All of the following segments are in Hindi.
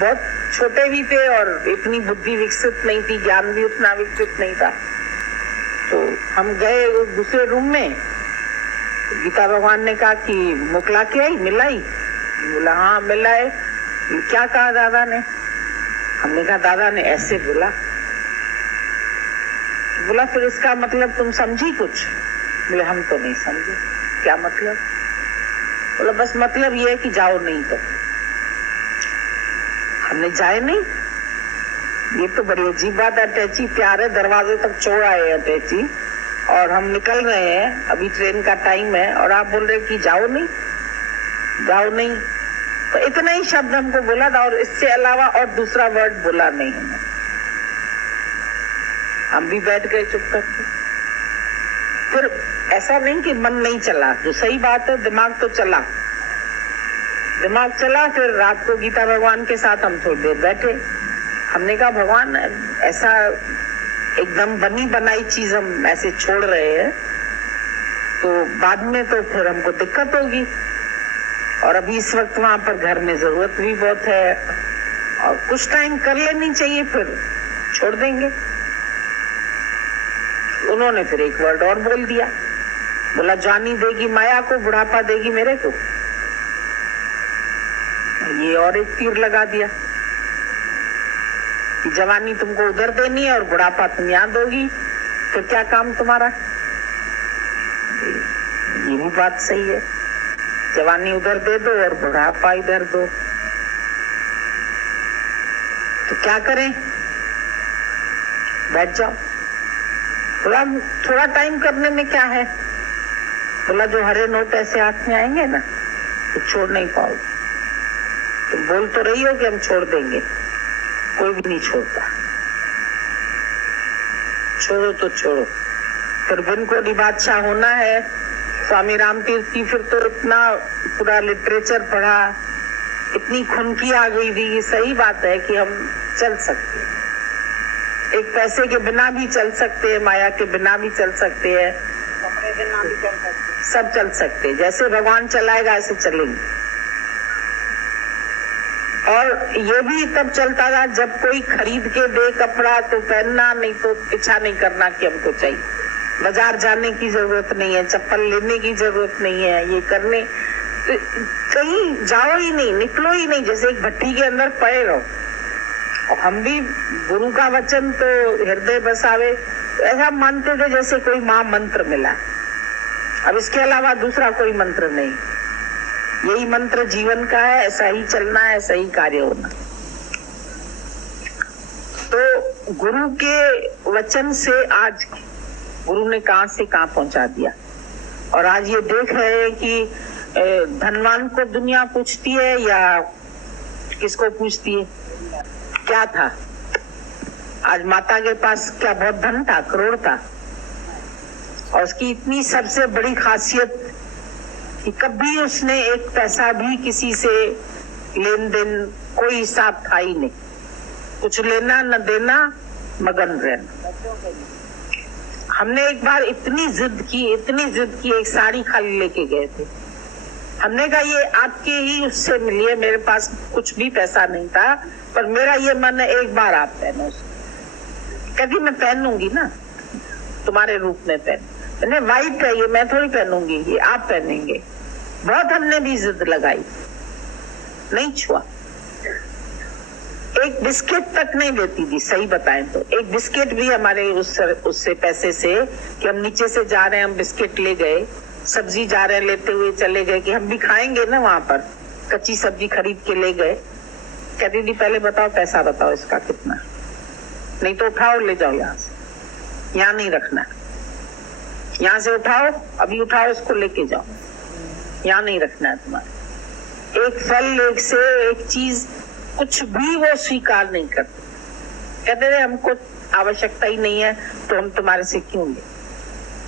बहुत छोटे भी थे और इतनी बुद्धि विकसित नहीं थी, ज्ञान भी उतना विकसित नहीं था। तो हम गए दूसरे रूम में, गीता भगवान ने कहा कि मोकला के आई, मिलाई? बोला हाँ मिला है। क्या कहा दादा ने? हमने कहा दादा ने ऐसे बोला। बोला फिर इसका मतलब तुम समझी कुछ? बोले हम तो नहीं समझे। क्या मतलब? बोला बस मतलब ये है कि जाओ नहीं तो। हमने जाए नहीं। ये तो बड़ी अजीब बात है। अटैची प्यारे दरवाजे तक छोड़ आए हैं अटैची, और हम निकल रहे हैं, अभी ट्रेन का टाइम है, और आप बोल रहे कि जाओ नहीं, जाओ नहीं। तो इतना ही शब्द हमको बोला था और इससे अलावा और दूसरा वर्ड बोला नहीं हमने। हम भी बैठ गए चुप करके। फिर ऐसा नहीं कि मन नहीं चला, जो सही बात है, दिमाग तो चला, दिमाग चला। फिर रात को गीता भगवान के साथ हम थोड़ी देर बैठे। हमने कहा भगवान ऐसा एकदम बनी बनाई चीज हम ऐसे छोड़ रहे हैं तो बाद में तो फिर हमको दिक्कत होगी, और अभी इस वक्त वहां पर घर में जरूरत भी बहुत है, और कुछ टाइम कर लेनी चाहिए, फिर छोड़ देंगे। उन्होंने फिर एक वर्ड और बोल दिया। बोला जानी देगी माया को, बुढ़ापा देगी मेरे को। ये और एक तीर लगा दिया कि जवानी तुमको उधर देनी है और बुढ़ापा तुम यहाँ दोगी, तो क्या काम तुम्हारा? ये भी बात सही है, जवानी उधर दे दो और बुढ़ापा इधर दो, तो क्या करें? बैठ जाओ। बोला थोड़ा टाइम करने में क्या है? बोला जो हरे नोट ऐसे हाथ में आएंगे ना तो छोड़ नहीं पाओगे। तुम बोल तो रही हो कि हम छोड़ देंगे, कोई भी नहीं छोड़ता। छोड़ो तो छोड़ो। फिर बिन कोडी बादशाह होना है। स्वामी रामतीर्थ की फिर तो इतना पूरा लिटरेचर पढ़ा, इतनी खुनकी आ गई थी। सही बात है कि हम चल सकते हैं, एक पैसे के बिना भी चल सकते हैं, माया के बिना भी चल सकते हैं, कपड़े बिना भी चल सकते हैं, सब चल सकते हैं। जैसे भगवान चलाएगा ऐसे चलेंगे। और ये भी तब चलता था जब कोई खरीद के दे कपड़ा तो पहनना, नहीं तो पीछा नहीं करना कि हमको चाहिए। बाजार जाने की जरूरत नहीं है, चप्पल लेने की जरूरत नहीं है, ये करने तो कहीं जाओ ही नहीं, निकलो ही नहीं, जैसे एक भट्टी के अंदर पड़े रहो। और हम भी गुरु का वचन तो हृदय बसावे, तो ऐसा मानते थे जैसे कोई महा मंत्र मिला। अब इसके अलावा दूसरा कोई मंत्र नहीं, यही मंत्र जीवन का है, ऐसा ही चलना है, ऐसा ही कार्य होना। तो गुरु के वचन से आज गुरु ने कहां से कहां पहुंचा दिया। और आज ये देख रहे हैं कि धनवान को दुनिया पूछती है या किसको पूछती है? क्या था आज माता के पास? क्या बहुत धन था? करोड़ था। और उसकी इतनी सबसे बड़ी खासियत कि कभी उसने एक पैसा भी किसी से लेन देन, कोई हिसाब था ही नहीं, कुछ लेना न देना, मगन रहना। हमने एक बार इतनी जिद की, एक साड़ी खाली लेके गए थे। हमने कहा ये आपके ही उससे मिली है, मेरे पास कुछ भी पैसा नहीं था, पर मेरा ये मन है एक बार आप पहनो। कहती मैं पहनूंगी ना, तुम्हारे रूप में पहन। मैंने वाइट है ये, मैं थोड़ी पहनूंगी, ये आप पहनेंगे। बहुत हमने भी जिद लगाई, नहीं छुआ। एक बिस्किट तक नहीं देती थी, सही बताएं तो एक बिस्किट भी हमारे उससे पैसे से, कि हम नीचे से जा रहे हैं, हम बिस्किट ले गए, सब्जी जा रहे हैं लेते हुए चले गए कि हम भी खाएंगे ना, वहां पर कच्ची सब्जी खरीद के ले गए। कहती थी पहले बताओ पैसा बताओ इसका कितना, नहीं तो उठाओ ले जाओ यहाँ से, यहाँ नहीं रखना, यहाँ से उठाओ, अभी उठाओ इसको लेके जाओ, यहाँ नहीं रखना है तुम्हारा। एक फल, एक सेब, एक चीज, कुछ भी वो स्वीकार नहीं करते। कहते थे हमको आवश्यकता ही नहीं है तो हम तुम्हारे से क्यों ले,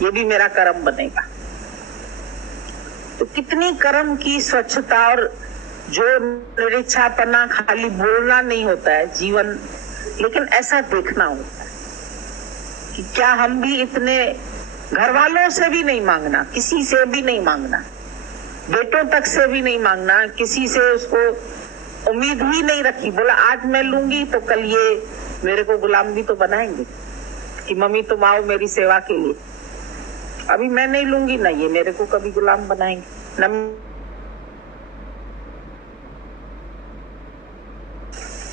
ये भी मेरा कर्म बनेगा। तो कितनी कर्म की स्वच्छता, और जो निरीक्षापना खाली बोलना नहीं होता है जीवन, लेकिन ऐसा देखना होता है कि क्या हम भी इतने, घर वालों से भी नहीं मांगना, किसी से भी नहीं मांगना, बेटों तक से भी नहीं मांगना, किसी से उसको उम्मीद ही नहीं रखी। बोला आज मैं लूंगी तो कल ये मेरे को गुलाम भी तो बनाएंगे कि मम्मी तुम आओ मेरी सेवा के लिए। अभी मैं नहीं लूंगी ना ये मेरे को कभी गुलाम बनाएंगे न।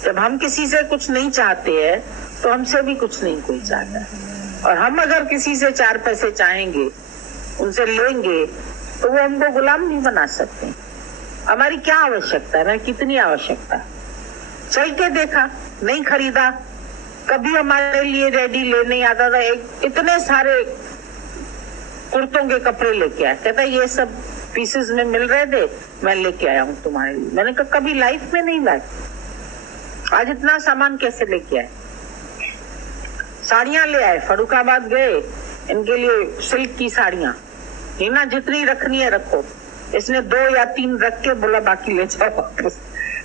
जब हम किसी से कुछ नहीं चाहते हैं तो हमसे भी कुछ नहीं कोई चाहता है। और हम अगर किसी से 4 पैसे चाहेंगे, उनसे लेंगे, तो वो हमको गुलाम नहीं बना सकते। हमारी क्या आवश्यकता है ना, कितनी आवश्यकता है। चल के देखा, नहीं खरीदा, कभी हमारे लिए रेडी लेने आता था। इतने सारे कुर्तों के कपड़े लेके आया, कहता ये सब पीसेस में मिल रहे थे, मैं लेके आया हूँ तुम्हारे लिए। मैंने कहा कभी लाइफ में नहीं लाए, आज इतना सामान कैसे लेके आए। साड़ियां ले आए, फरुखाबाद गए, इनके लिए सिल्क की साड़ियां, हिना जितनी रखनी है रखो। इसने 2 या 3 रख के बोला बाकी ले जाओ वापस।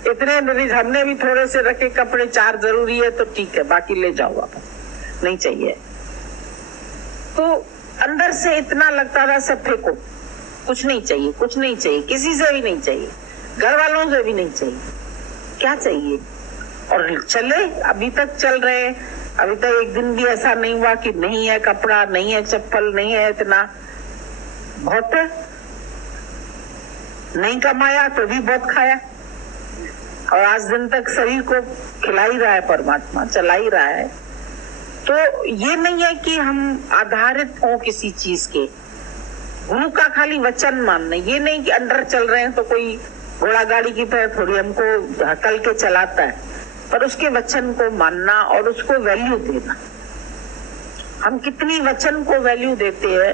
इतने हमने भी थोड़े से रखे कपड़े, 4 जरूरी है तो ठीक है, बाकी ले जाओ वापस, नहीं चाहिए। तो अंदर से इतना लगता था सब फेंको, कुछ नहीं चाहिए, कुछ नहीं चाहिए, किसी से भी नहीं चाहिए, घर वालों से भी नहीं चाहिए, क्या चाहिए। और चले, अभी तक चल रहे, अभी तक एक दिन भी ऐसा नहीं हुआ कि नहीं है कपड़ा, नहीं है चप्पल, नहीं है इतना। बहुत है, नहीं कमाया तो भी बहुत खाया, और आज दिन तक शरीर को खिला ही रहा है परमात्मा, चला ही रहा है। तो ये नहीं है कि हम आधारित हो किसी चीज के। गुरु का खाली वचन मानना, ये नहीं कि अंदर चल रहे हैं तो कोई घोड़ा गाड़ी की तरह थोड़ी हमको हकल के चलाता है, पर उसके वचन को मानना और उसको वैल्यू देना। हम कितनी वचन को वैल्यू देते हैं,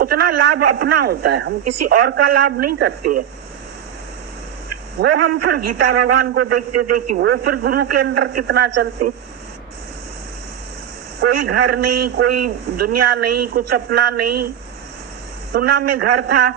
उतना लाभ अपना होता है, हम किसी और का लाभ नहीं करते हैं। वो हम फिर गीता भगवान को देखते थे कि वो फिर गुरु के अंदर कितना चलते। कोई घर नहीं, कोई दुनिया नहीं, कुछ अपना नहीं, पुणे में घर था,